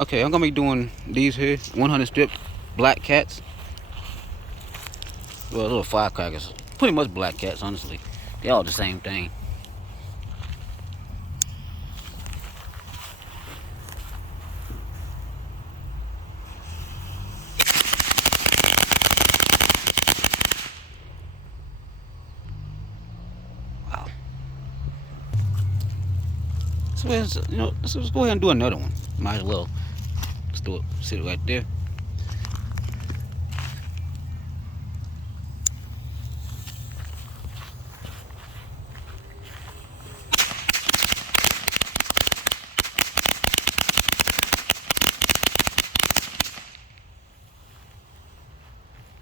Okay, I'm gonna be doing these here 100 strip black cats. Well, little firecrackers. Pretty much black cats, honestly. They all the same thing. Wow. So let's, let's go ahead and do another one. Might as well. Let's do it. Sit it right there.